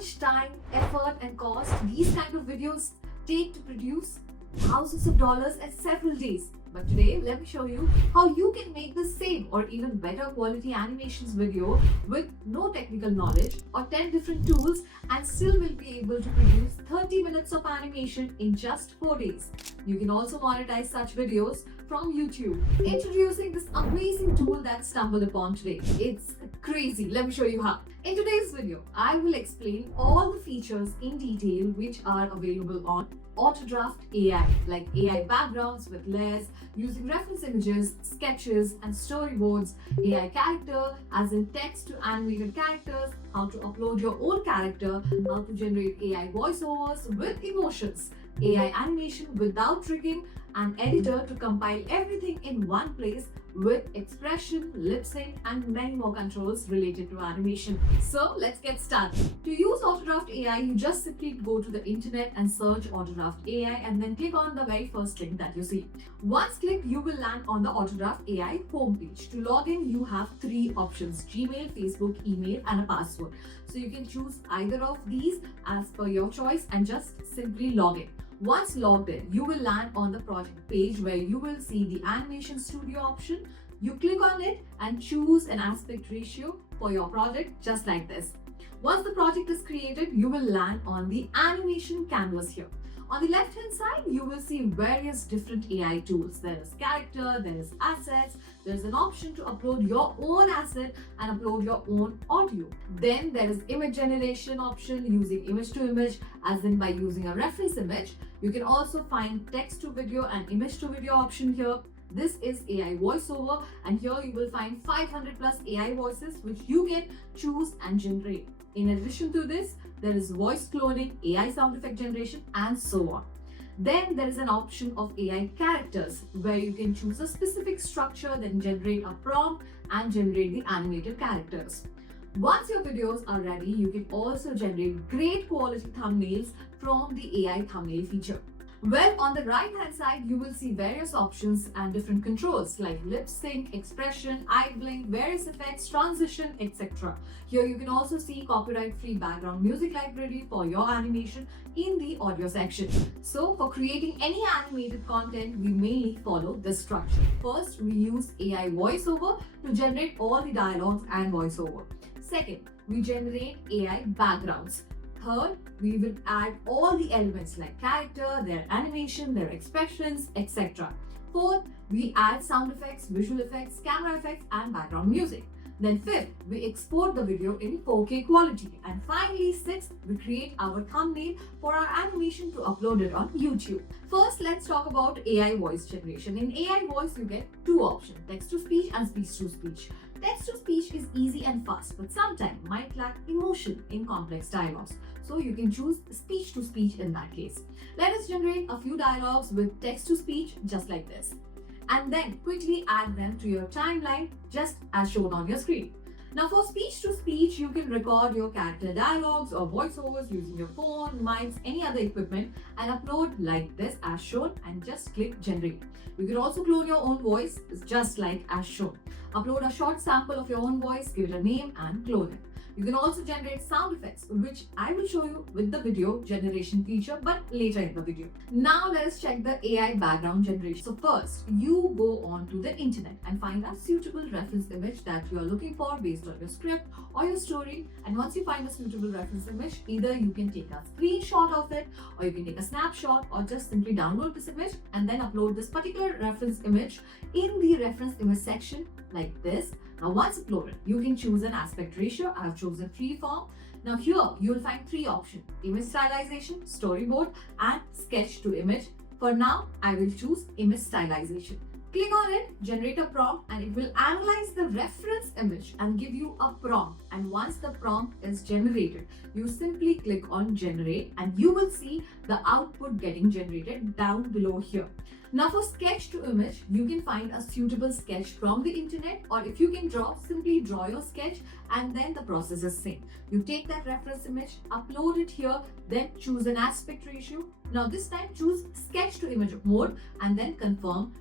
much time, effort, and cost these kind of videos take to produce? Thousands of dollars and several days. But today, let me show you how you can make the same or even better quality animations video with no technical knowledge or 10 different tools and still will be able to produce 30 minutes of animation in just 4 days. You can also monetize such videos from YouTube. Introducing this amazing tool that stumbled upon today. It's crazy. Let me show you how. In today's video, I will explain all the features in detail which are available on Autodraft AI, like AI backgrounds with layers, using reference images, sketches, and storyboards, AI character, as in text to animated characters, how to upload your own character, how to generate AI voiceovers with emotions, AI animation without triggering, an editor to compile everything in one place with expression, lip sync, and many more controls related to animation. So let's get started. To use Autodraft AI, you just simply go to the internet and search Autodraft AI and then click on the very first link that you see. Once clicked, you will land on the Autodraft AI homepage. To log in, you have 3 options: Gmail, Facebook, email, and a password. So you can choose either of these as per your choice and just simply log in. Once logged in, you will land on the project page where you will see the animation studio option. You click on it and choose an aspect ratio for your project, just like this. Once the project is created, you will land on the animation canvas here. On the left hand side, you will see various different AI tools. There is character, there is assets, there is an option to upload your own asset and upload your own audio. Then there is image generation option using image to image, as in by using a reference image. You can also find text to video and image to video option here. This is AI voiceover, and here you will find 500 plus AI voices which you can choose and generate. In addition to this, there is voice cloning, AI sound effect generation, and so on. Then there is an option of AI characters where you can choose a specific structure, then generate a prompt and generate the animated characters. Once your videos are ready, you can also generate great quality thumbnails from the AI thumbnail feature. Well, on the right hand side, you will see various options and different controls like lip sync, expression, eye blink, various effects, transition, etc. Here you can also see copyright free background music library for your animation in the audio section. So for creating any animated content, we mainly follow this structure. First, we use AI voiceover to generate all the dialogues and voiceover. Second, we generate AI backgrounds. Third, we will add all the elements like character, their animation, their expressions, etc. Fourth, we add sound effects, visual effects, camera effects, and background music. Then fifth, we export the video in 4K quality. And finally, sixth, we create our thumbnail for our animation to upload it on YouTube. First, let's talk about AI voice generation. In AI voice, you get 2 options: text to speech and speech to speech. Text to speech is easy and fast, but sometimes might lack emotion in complex dialogues. So you can choose speech to speech in that case. Let us generate a few dialogues with text to speech just like this, and then quickly add them to your timeline just as shown on your screen. Now for speech to speech, you can record your character dialogues or voiceovers using your phone, mics, any other equipment and upload like this as shown and just click generate. You can also clone your own voice just like as shown. Upload a short sample of your own voice, give it a name and clone it. You can also generate sound effects, which I will show you with the video generation feature, but later in the video. Now let's check the AI background generation. So first, you go on to the internet and find a suitable reference image that you are looking for based on your script or your story. And once you find a suitable reference image, either you can take a screenshot of it, or you can take a snapshot, or just simply download this image and then upload this particular reference image in the reference image section like this. Now once uploaded, you can choose an aspect ratio. I have chosen freeform. Now here you will find 3 options: image stylization, storyboard, and sketch to image. For now, I will choose image stylization. Click on it, generate a prompt, and it will analyze the reference image and give you a prompt. And once the prompt is generated, you simply click on generate and you will see the output getting generated down below here. Now for sketch to image, you can find a suitable sketch from the internet, or if you can draw, simply draw your sketch and then the process is same. You take that reference image, upload it here, then choose an aspect ratio. Now this time choose sketch to image mode and then confirm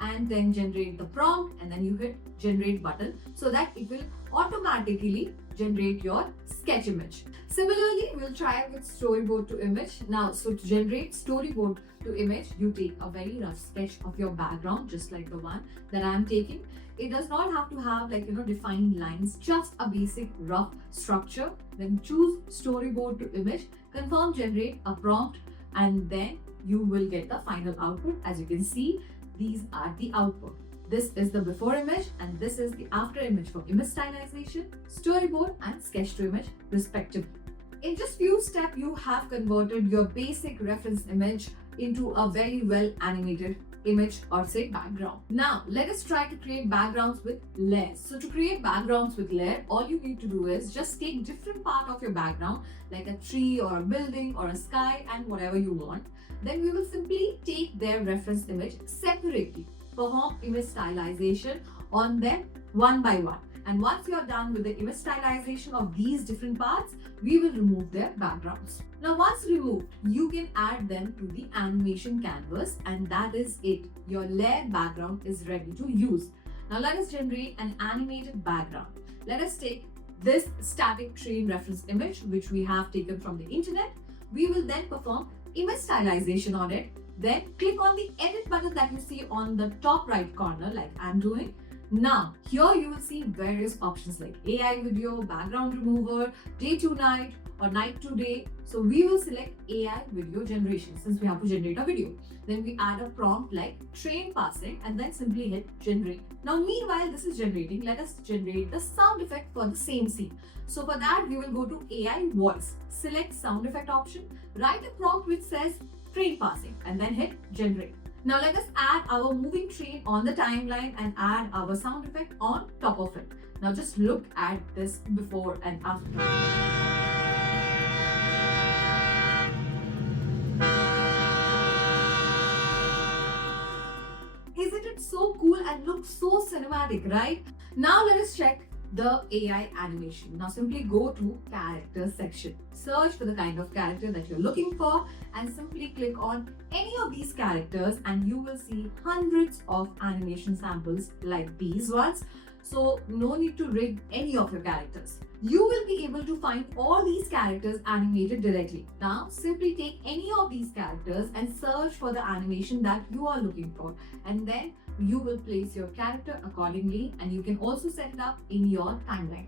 and then generate the prompt, and then you hit generate button so that it will automatically generate your sketch image. Similarly, we'll try with storyboard to image. Now, so to generate storyboard to image, you take a very rough sketch of your background, just like the one that I'm taking. It does not have to have defined lines, just a basic rough structure. Then choose storyboard to image, confirm generate a prompt, and then you will get the final output. As you can see, these are the output. This is the before image and this is the after image for image stylization, storyboard and sketch to image respectively. In just few steps, you have converted your basic reference image into a very well animated image or say background. Now let us try to create backgrounds with layers. So to create backgrounds with layer, all you need to do is just take different part of your background like a tree or a building or a sky and whatever you want. Then we will simply take their reference image separately, perform image stylization on them one by one. And once you are done with the image stylization of these different parts, we will remove their backgrounds. Now once removed, you can add them to the animation canvas and that is it. Your layer background is ready to use. Now let us generate an animated background. Let us take this static train reference image which we have taken from the internet. We will then perform image stylization on it. Then click on the edit button that you see on the top right corner like I'm doing. Now, here you will see various options like AI video, background remover, day to night or night to day. So we will select AI video generation since we have to generate a video. Then we add a prompt like train passing and then simply hit generate. Now, meanwhile this is generating, let us generate the sound effect for the same scene. So for that, we will go to AI voice, select sound effect option, write a prompt which says train passing and then hit generate. Now let us add our moving train on the timeline and add our sound effect on top of it. Now just look at this before and after. Isn't it so cool and looks so cinematic, right? Now let us check the AI animation. Now simply go to character section, search for the kind of character that you're looking for and simply click on any of these characters and you will see hundreds of animation samples like these ones. So no need to rig any of your characters. You will be able to find all these characters animated directly. Now simply take any of these characters and search for the animation that you are looking for and then you will place your character accordingly and you can also set it up in your timeline.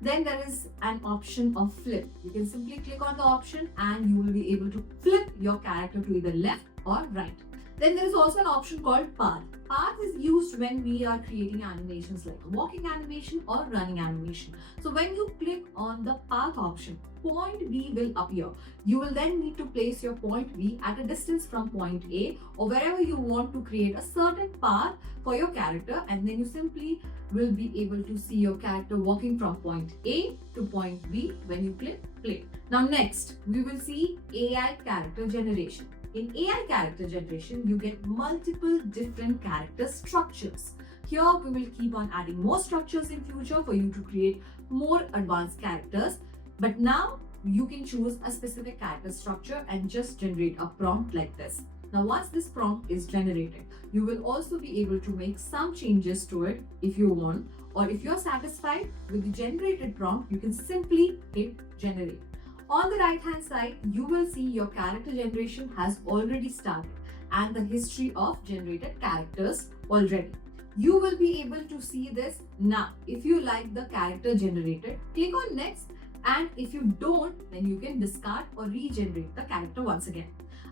Then there is an option of flip. You can simply click on the option and you will be able to flip your character to either left or right. Then there is also an option called path. Path is used when we are creating animations like walking animation or running animation. So when you click on the path option, point B will appear. You will then need to place your point B at a distance from point A or wherever you want to create a certain path for your character and then you simply will be able to see your character walking from point A to point B when you click play. Now next, we will see AI character generation. In AI character generation, you get multiple different character structures. Here we will keep on adding more structures in future for you to create more advanced characters. But now you can choose a specific character structure and just generate a prompt like this. Now once this prompt is generated, you will also be able to make some changes to it if you want, or if you're satisfied with the generated prompt, you can simply hit generate. On the right hand side, you will see your character generation has already started and the history of generated characters already. You will be able to see this now. If you like the character generated, click on next, and if you don't, then you can discard or regenerate the character once again.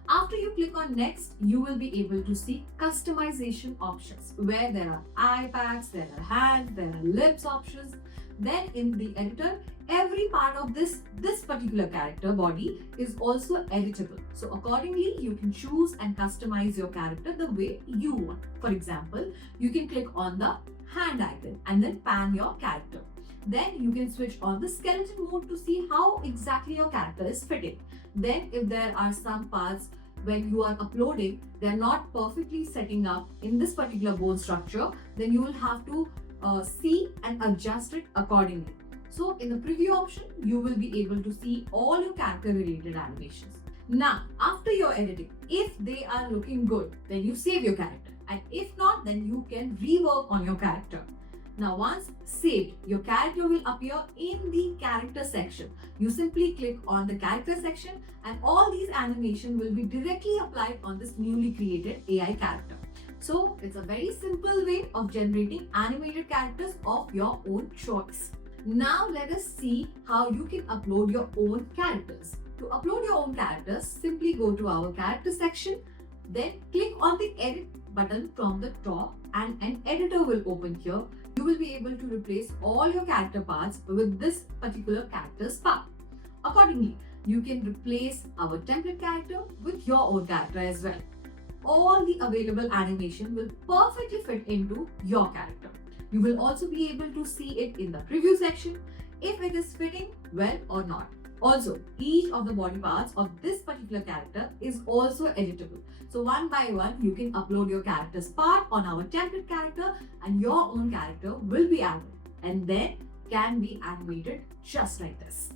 After you click on next, you will be able to see customization options where there are eye packs, there are hands, there are lips options. Then in the editor, every part of this particular character body is also editable. So accordingly, you can choose and customize your character the way you want. For example, you can click on the hand icon and then pan your character. Then you can switch on the skeleton mode to see how exactly your character is fitting. Then if there are some parts when you are uploading, they're not perfectly setting up in this particular bone structure, then you will have to see and adjust it accordingly. So in the preview option, you will be able to see all your character related animations. Now, after your editing, if they are looking good, then you save your character. And if not, then you can rework on your character. Now, once saved, your character will appear in the character section. You simply click on the character section and all these animation will be directly applied on this newly created AI character. So, it's a very simple way of generating animated characters of your own choice. Now, let us see how you can upload your own characters. To upload your own characters, simply go to our character section, then click on the edit button from the top and an editor will open here. You will be able to replace all your character parts with this particular character's part. Accordingly, you can replace our template character with your own character as well. All the available animation will perfectly fit into your character. You will also be able to see it in the preview section if it is fitting well or not. Also, each of the body parts of this particular character is also editable. So one by one, you can upload your character's part on our template character and your own character will be added and then can be animated just like this.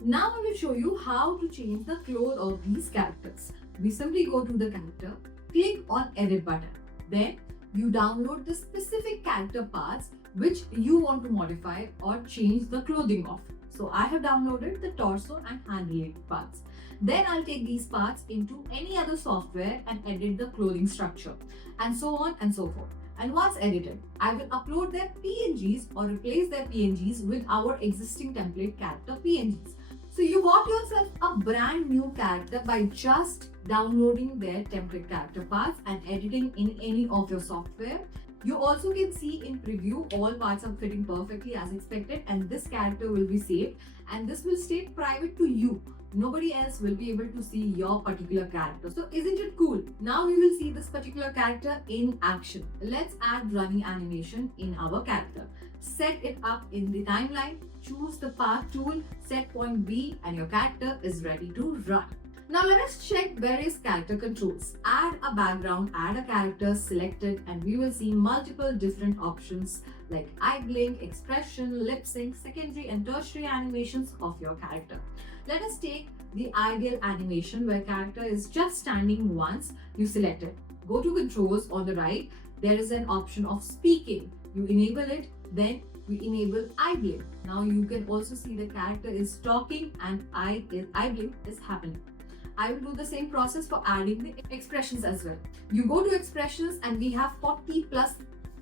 Now I will show you how to change the clothes of these characters. We simply go to the character, click on edit button. Then you download the specific character parts which you want to modify or change the clothing of. So I have downloaded the torso and hand related parts. Then I'll take these parts into any other software and edit the clothing structure and so on and so forth. And once edited, I will upload their PNGs or replace their PNGs with our existing template character PNGs. So you got yourself a brand new character by just downloading their template character parts and editing in any of your software. You also can see in preview all parts are fitting perfectly as expected and this character will be saved and this will stay private to you. Nobody else will be able to see your particular character. So isn't it cool? Now we will see this particular character in action. Let's add running animation in our character. Set it up in the timeline, choose the path tool, set point B and your character is ready to run. Now let us check various character controls. Add a background, add a character, select it and we will see multiple different options like eye blink, expression, lip sync, secondary and tertiary animations of your character. Let us take the ideal animation where character is just standing once. You select it. Go to controls on the right. There is an option of speaking. You enable it, then we enable eye blink. Now you can also see the character is talking and eye blink is happening. I will do the same process for adding the expressions as well. You go to expressions and we have 40 plus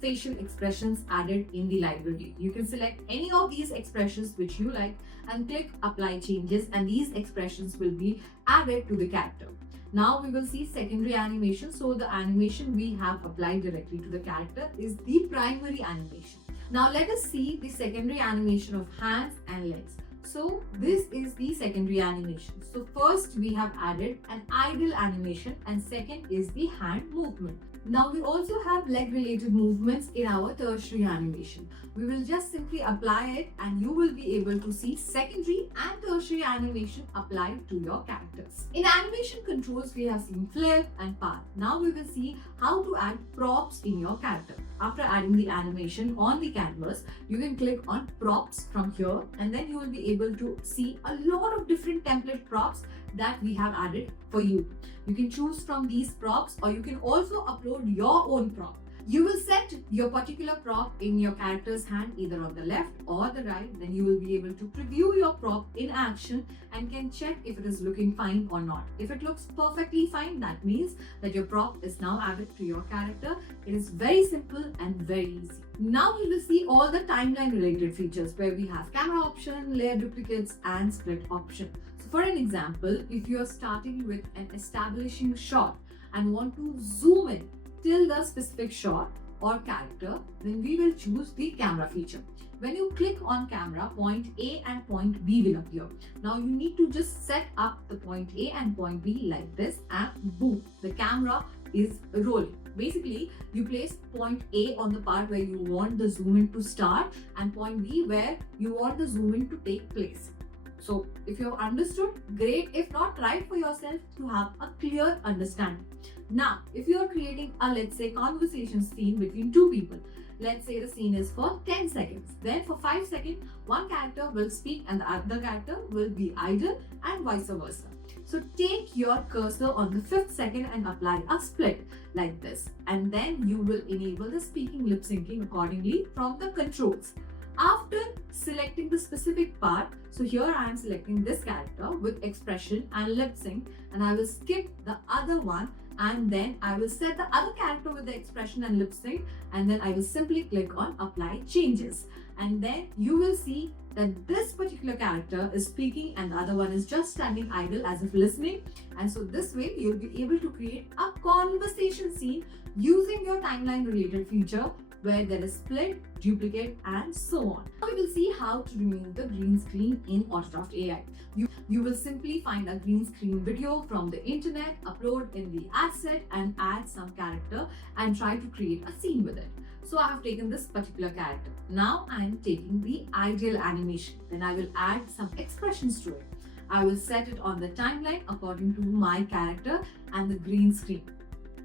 facial expressions added in the library. You can select any of these expressions which you like and click apply changes and these expressions will be added to the character. Now we will see secondary animation. So the animation we have applied directly to the character is the primary animation. Now let us see the secondary animation of hands and legs. So this is the secondary animation. So first we have added an idle animation and second is the hand movement. Now we also have leg related movements in our tertiary animation. We will just simply apply it and you will be able to see secondary and tertiary animation applied to your characters. In animation controls, we have seen flip and path. Now we will see how to add props in your character. After adding the animation on the canvas, you can click on props from here and then you will be able to see a lot of different template props that we have added for you. You can choose from these props or you can also upload your own prop. You will set your particular prop in your character's hand either on the left or the right. Then you will be able to preview your prop in action and can check if it is looking fine or not. If it looks perfectly fine, that means that your prop is now added to your character. It is very simple and very easy. Now we will see all the timeline related features where we have camera option, layer duplicates and split option. So for an example, if you are starting with an establishing shot and want to zoom in till the specific shot or character, then we will choose the camera feature. When you click on camera, point A and point B will appear. Now you need to just set up the point A and point B like this and boom, the camera is rolling. Basically, you place point A on the part where you want the zoom in to start and point B where you want the zoom in to take place. So if you have understood, great. If not, try it for yourself to have a clear understanding. Now, if you are creating a, let's say, conversation scene between two people, let's say the scene is for 10 seconds. Then for 5 seconds, one character will speak and the other character will be idle and vice versa. So take your cursor on the 5th second and apply a split like this. And then you will enable the speaking lip syncing accordingly from the controls. After selecting the specific part, so here I am selecting this character with expression and lip sync, and I will skip the other one, and then I will set the other character with the expression and lip sync, and then I will simply click on apply changes. And then you will see that this particular character is speaking and the other one is just standing idle as if listening. And so this way you'll be able to create a conversation scene using your timeline related feature where there is split, duplicate, and so on. Now we will see how to remove the green screen in Autodraft AI. You will simply find a green screen video from the internet, upload in the asset and add some character and try to create a scene with it. So I have taken this particular character. Now I am taking the ideal animation. Then I will add some expressions to it. I will set it on the timeline according to my character and the green screen.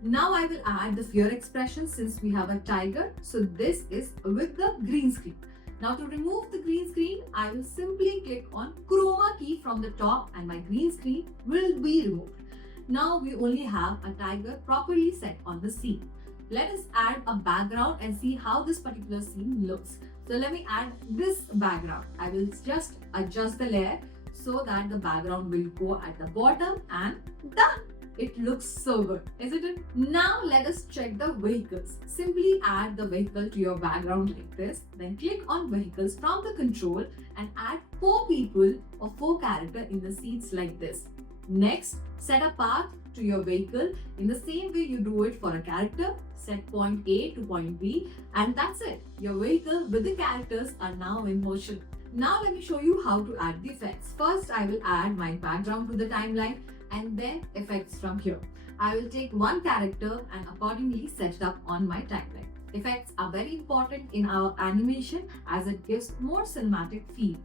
Now I will add the fear expression since we have a tiger. So this is with the green screen. Now to remove the green screen, I will simply click on chroma key from the top and my green screen will be removed. Now we only have a tiger properly set on the scene. Let us add a background and see how this particular scene looks. So let me add this background. I will just adjust the layer so that the background will go at the bottom and done. It looks so good, isn't it? Now let us check the vehicles. Simply add the vehicle to your background like this. Then click on vehicles from the control and add 4 people or 4 characters in the seats like this. Next, set a path to your vehicle in the same way you do it for a character. Set point A to point B and that's it. Your vehicle with the characters are now in motion. Now let me show you how to add the effects. First, I will add my background to the timeline and then effects from here. I will take one character and accordingly set it up on my timeline. Effects are very important in our animation as it gives more cinematic feel.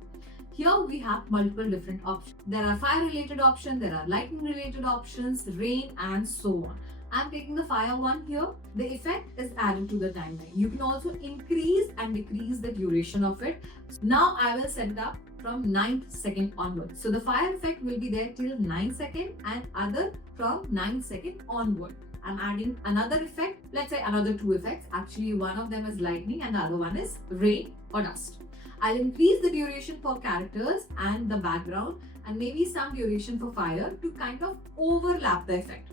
Here we have multiple different options. There are fire related options, there are lightning related options, rain and so on. I'm taking the fire one here. The effect is added to the timeline. You can also increase and decrease the duration of it. Now I will set it up from 9th second onward. So the fire effect will be there till 9th second and other from 9th second onward. I'm adding another effect, let's say another 2 effects. Actually one of them is lightning and the other one is rain or dust. I'll increase the duration for characters and the background and maybe some duration for fire to kind of overlap the effect.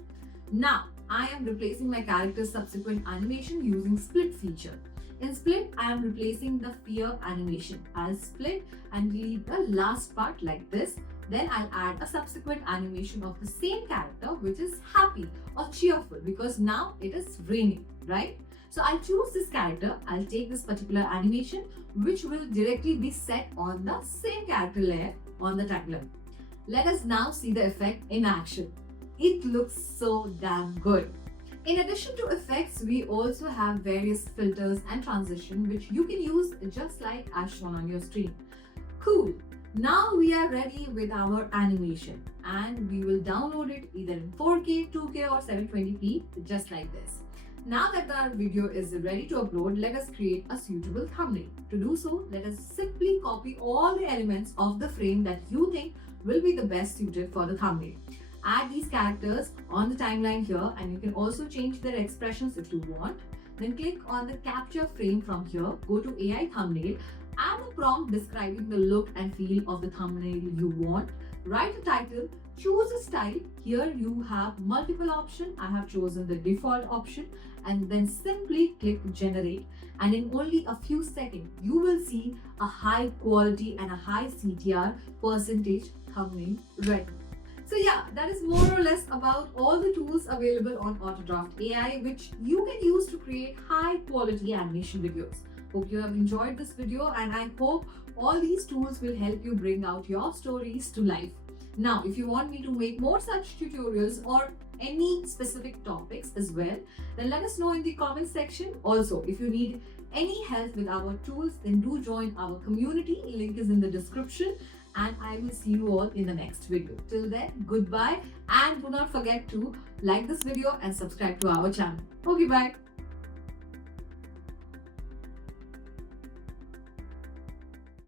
Now I am replacing my character's subsequent animation using split feature. In split, I am replacing the fear animation. I'll split and delete the last part like this. Then I'll add a subsequent animation of the same character which is happy or cheerful because now it is raining, right? So I'll choose this character. I'll take this particular animation which will directly be set on the same character layer on the timeline. Let us now see the effect in action. It looks so damn good. In addition to effects, we also have various filters and transition which you can use just like as shown on your screen. Cool. Now we are ready with our animation and we will download it either in 4K, 2K or 720p just like this. Now that our video is ready to upload, let us create a suitable thumbnail. To do so, let us simply copy all the elements of the frame that you think will be the best suited for the thumbnail. Add these characters on the timeline here and you can also change their expressions if you want. Then click on the capture frame from here, go to AI thumbnail, add a prompt describing the look and feel of the thumbnail you want, write a title, choose a style. Here you have multiple options. I have chosen the default option and then simply click generate and in only a few seconds you will see a high quality and a high CTR percentage thumbnail ready. So yeah, that is more or less about all the tools available on Autodraft AI which you can use to create high quality animation videos. Hope you have enjoyed this video and I hope all these tools will help you bring out your stories to life. Now, if you want me to make more such tutorials or any specific topics as well, then let us know in the comment section. Also, if you need any help with our tools, then do join our community. Link is in the description. And I will see you all in the next video. Till then, goodbye and do not forget to like this video and subscribe to our channel. Okay, bye.